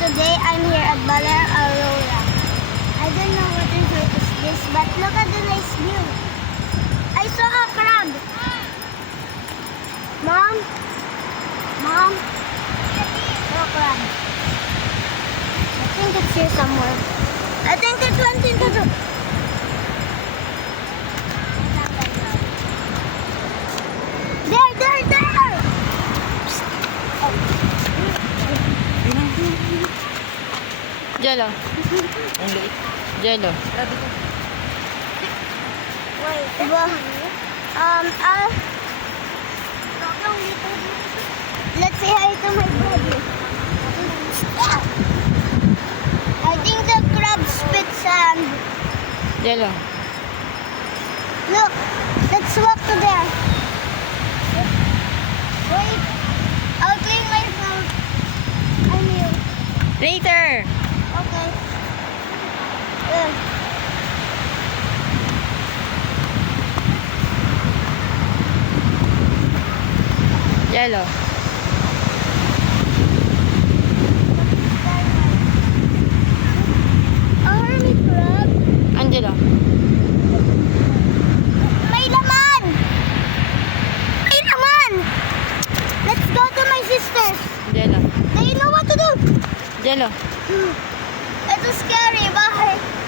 today I'm here at Aurora. I don't know what resort is this, but look at the nice view. I saw a crab. Mom? Mom? No crab. I think it's here somewhere. I think it went into the... There! Jello. Jello. Wait, let's say hi to my brother. I think the crab spit sand. Jello. Look, let's walk to there. Wait, I'll clean myself. I'm here. Later. Okay. Jello. A hermit crab. Angelo. May laman! May laman! Let's go to my sister's. Jello. They know what to do. Jello. It's scary. Bye.